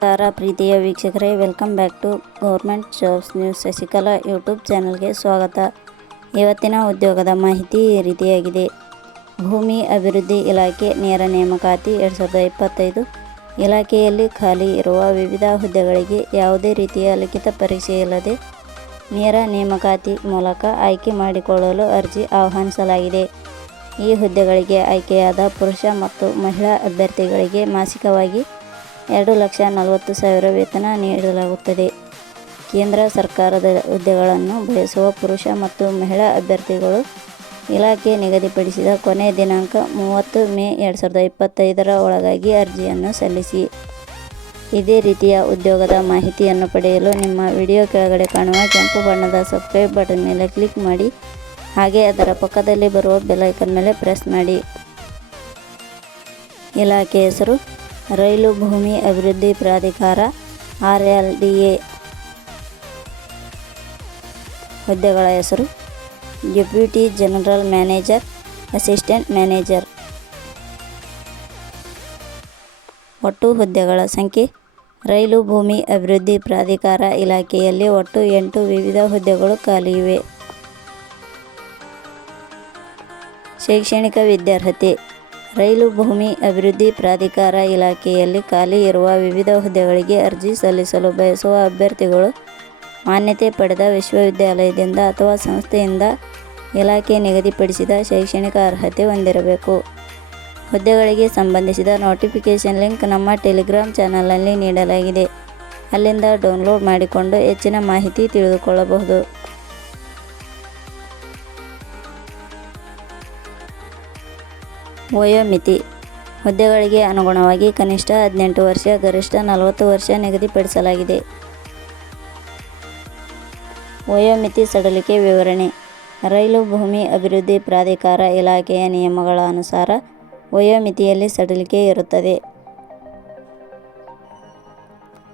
ನಮಸ್ಕಾರ ಪ್ರೀತಿಯ ವೀಕ್ಷಕರೇ welcome back to government jobs news Shashikala YouTube ಚಾನಲ್ಗೆ ಸ್ವಾಗತ. ಇವತ್ತಿನ ಉದ್ಯೋಗದ ಮಾಹಿತಿ ಈ ರೀತಿಯಾಗಿದೆ. ಭೂಮಿ ಅಭಿವೃದ್ಧಿ ಇಲಾಖೆ ನೇರ ನೇಮಕಾತಿ ಎರಡು ಸಾವಿರದ ಇಪ್ಪತ್ತೈದು ಇಲಾಖೆಯಲ್ಲಿ ಖಾಲಿ ಇರುವ ವಿವಿಧ ಹುದ್ದೆಗಳಿಗೆ ಯಾವುದೇ ರೀತಿಯ ಲಿಖಿತ ಪರೀಕ್ಷೆ ಇಲ್ಲದೆ ನೇರ ನೇಮಕಾತಿ ಮೂಲಕ ಆಯ್ಕೆ ಮಾಡಿಕೊಳ್ಳಲು ಅರ್ಜಿ ಆಹ್ವಾನಿಸಲಾಗಿದೆ. ಈ ಹುದ್ದೆಗಳಿಗೆ ಆಯ್ಕೆಯಾದ ಪುರುಷ ಮತ್ತು ಮಹಿಳಾ ಅಭ್ಯರ್ಥಿಗಳಿಗೆ ಮಾಸಿಕವಾಗಿ ಎರಡು ಲಕ್ಷ ನಲವತ್ತು ಸಾವಿರ ವೇತನ ನೀಡಲಾಗುತ್ತದೆ. ಕೇಂದ್ರ ಸರ್ಕಾರದ ಹುದ್ದೆಗಳನ್ನು ಬಯಸುವ ಪುರುಷ ಮತ್ತು ಮಹಿಳಾ ಅಭ್ಯರ್ಥಿಗಳು ಇಲಾಖೆ ನಿಗದಿಪಡಿಸಿದ ಕೊನೆ ದಿನಾಂಕ ಮೂವತ್ತು ಮೇ ಎರಡು ಸಾವಿರದ ಇಪ್ಪತ್ತೈದರ ಒಳಗಾಗಿ ಅರ್ಜಿಯನ್ನು ಸಲ್ಲಿಸಿ. ಇದೇ ರೀತಿಯ ಉದ್ಯೋಗದ ಮಾಹಿತಿಯನ್ನು ಪಡೆಯಲು ನಿಮ್ಮ ವಿಡಿಯೋ ಕೆಳಗಡೆ ಕಾಣುವ ಕೆಂಪು ಬಣ್ಣದ ಸಬ್ಸ್ಕ್ರೈಬ್ ಬಟನ್ ಮೇಲೆ ಕ್ಲಿಕ್ ಮಾಡಿ, ಹಾಗೆ ಅದರ ಪಕ್ಕದಲ್ಲಿ ಬರುವ ಬೆಲ್ ಐಕನ್ ಮೇಲೆ ಪ್ರೆಸ್ ಮಾಡಿ. ಇಲಾಖೆ ಹೆಸರು ರೈಲು ಭೂಮಿ ಅಭಿವೃದ್ಧಿ ಪ್ರಾಧಿಕಾರ ಆರ್ ಎಲ್ ಡಿ ಎ ಹುದ್ದೆಗಳ ಹೆಸರು, deputy general manager, assistant manager. ಒಟ್ಟು ಹುದ್ದೆಗಳ ಸಂಖ್ಯೆ, ರೈಲು ಭೂಮಿ ಅಭಿವೃದ್ಧಿ ಪ್ರಾಧಿಕಾರ ಇಲಾಖೆಯಲ್ಲಿ ಒಟ್ಟು ಎಂಟು ವಿವಿಧ ಹುದ್ದೆಗಳು ಖಾಲಿ ಇವೆ. ಶೈಕ್ಷಣಿಕ ವಿದ್ಯಾರ್ಹತೆ ರೈಲು ಭೂಮಿ ಅಭಿವೃದ್ಧಿ ಪ್ರಾಧಿಕಾರ ಇಲಾಖೆಯಲ್ಲಿ ಖಾಲಿ ಇರುವ ವಿವಿಧ ಹುದ್ದೆಗಳಿಗೆ ಅರ್ಜಿ ಸಲ್ಲಿಸಲು ಬಯಸುವ ಅಭ್ಯರ್ಥಿಗಳು ಮಾನ್ಯತೆ ಪಡೆದ ವಿಶ್ವವಿದ್ಯಾಲಯದಿಂದ ಅಥವಾ ಸಂಸ್ಥೆಯಿಂದ ಇಲಾಖೆ ನಿಗದಿಪಡಿಸಿದ ಶೈಕ್ಷಣಿಕ ಅರ್ಹತೆ ಹೊಂದಿರಬೇಕು. ಹುದ್ದೆಗಳಿಗೆ ಸಂಬಂಧಿಸಿದ ನೋಟಿಫಿಕೇಷನ್ ಲಿಂಕ್ ನಮ್ಮ ಟೆಲಿಗ್ರಾಮ್ ಚಾನಲ್ನಲ್ಲಿ ನೀಡಲಾಗಿದೆ. ಅಲ್ಲಿಂದ ಡೌನ್ಲೋಡ್ ಮಾಡಿಕೊಂಡು ಹೆಚ್ಚಿನ ಮಾಹಿತಿ ತಿಳಿದುಕೊಳ್ಳಬಹುದು. ವಯೋಮಿತಿ. ಹುದ್ದೆಗಳಿಗೆ ಅನುಗುಣವಾಗಿ ಕನಿಷ್ಠ ಹದಿನೆಂಟು ವರ್ಷ, ಗರಿಷ್ಠ ನಲವತ್ತು ವರ್ಷ ನಿಗದಿಪಡಿಸಲಾಗಿದೆ. ವಯೋಮಿತಿ ಸಡಲಿಕೆ ವಿವರಣೆ. ರೈಲು ಭೂಮಿ ಅಭಿವೃದ್ಧಿ ಪ್ರಾಧಿಕಾರ ಇಲಾಖೆಯ ನಿಯಮಗಳ ಅನುಸಾರ ವಯೋಮಿತಿಯಲ್ಲಿ ಸಡಲಿಕೆ ಇರುತ್ತದೆ.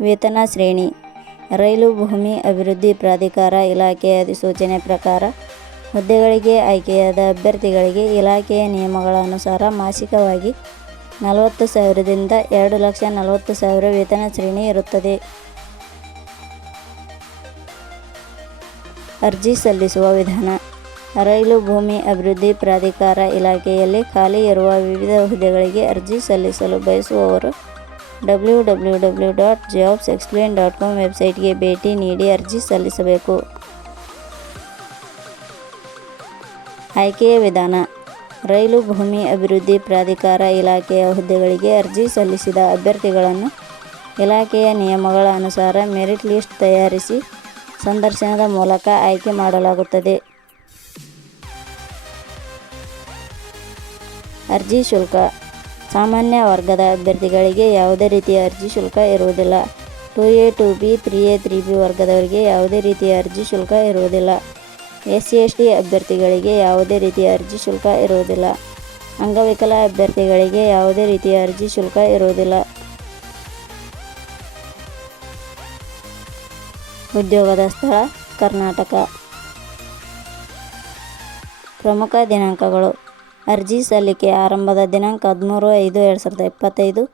ವೇತನ ಶ್ರೇಣಿ. ರೈಲು ಭೂಮಿ ಅಭಿವೃದ್ಧಿ ಪ್ರಾಧಿಕಾರ ಇಲಾಖೆಯ ಅಧಿಸೂಚನೆ ಪ್ರಕಾರ ಹುದ್ದೆಗಳಿಗೆ ಆಯ್ಕೆಯಾದ ಅಭ್ಯರ್ಥಿಗಳಿಗೆ ಇಲಾಖೆಯ ನಿಯಮಗಳ ಅನುಸಾರ ಮಾಸಿಕವಾಗಿ ನಲವತ್ತು ಸಾವಿರದಿಂದ ಎರಡು ಲಕ್ಷ ನಲವತ್ತು ಸಾವಿರ ವೇತನ ಶ್ರೇಣಿ ಇರುತ್ತದೆ. ಅರ್ಜಿ ಸಲ್ಲಿಸುವ ವಿಧಾನ. ರೈಲು ಭೂಮಿ ಅಭಿವೃದ್ಧಿ ಪ್ರಾಧಿಕಾರ ಇಲಾಖೆಯಲ್ಲಿ ಖಾಲಿ ಇರುವ ವಿವಿಧ ಹುದ್ದೆಗಳಿಗೆ ಅರ್ಜಿ ಸಲ್ಲಿಸಲು ಬಯಸುವವರು W W W dot jobs explain dot com ವೆಬ್ಸೈಟ್ಗೆ ಭೇಟಿ ನೀಡಿ ಅರ್ಜಿ ಸಲ್ಲಿಸಬೇಕು. ಆಯ್ಕೆಯ ವಿಧಾನ. ರೈಲು ಭೂಮಿ ಅಭಿವೃದ್ಧಿ ಪ್ರಾಧಿಕಾರ ಇಲಾಖೆಯ ಹುದ್ದೆಗಳಿಗೆ ಅರ್ಜಿ ಸಲ್ಲಿಸಿದ ಅಭ್ಯರ್ಥಿಗಳನ್ನು ಇಲಾಖೆಯ ನಿಯಮಗಳ ಅನುಸಾರ ಮೆರಿಟ್ ಲಿಸ್ಟ್ ತಯಾರಿಸಿ ಸಂದರ್ಶನದ ಮೂಲಕ ಆಯ್ಕೆ ಮಾಡಲಾಗುತ್ತದೆ. ಅರ್ಜಿ ಶುಲ್ಕ. ಸಾಮಾನ್ಯ ವರ್ಗದ ಅಭ್ಯರ್ಥಿಗಳಿಗೆ ಯಾವುದೇ ರೀತಿಯ ಅರ್ಜಿ ಶುಲ್ಕ ಇರುವುದಿಲ್ಲ. Two A two B, three A three B ವರ್ಗದವರಿಗೆ ಯಾವುದೇ ರೀತಿಯ ಅರ್ಜಿ ಶುಲ್ಕ ಇರುವುದಿಲ್ಲ. ಎಸ್ ಸಿ ಎಸ್ ಟಿ ಅಭ್ಯರ್ಥಿಗಳಿಗೆ ಯಾವುದೇ ರೀತಿಯ ಅರ್ಜಿ ಶುಲ್ಕ ಇರುವುದಿಲ್ಲ. ಅಂಗವಿಕಲ ಅಭ್ಯರ್ಥಿಗಳಿಗೆ ಯಾವುದೇ ರೀತಿಯ ಅರ್ಜಿ ಶುಲ್ಕ ಇರುವುದಿಲ್ಲ. ಉದ್ಯೋಗದ ಸ್ಥಳ, ಕರ್ನಾಟಕ. ಪ್ರಮುಖ ದಿನಾಂಕಗಳು. ಅರ್ಜಿ ಸಲ್ಲಿಕೆ ಆರಂಭದ ದಿನಾಂಕ ಹದಿಮೂರು ಐದು, ಎರಡು ಸಾವಿರದ ಇಪ್ಪತ್ತೈದು.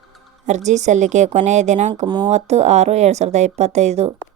ಅರ್ಜಿ ಸಲ್ಲಿಕೆ ಕೊನೆಯ ದಿನಾಂಕ ಮೂವತ್ತು ಆರು, ಎರಡು ಸಾವಿರದ ಇಪ್ಪತ್ತೈದು.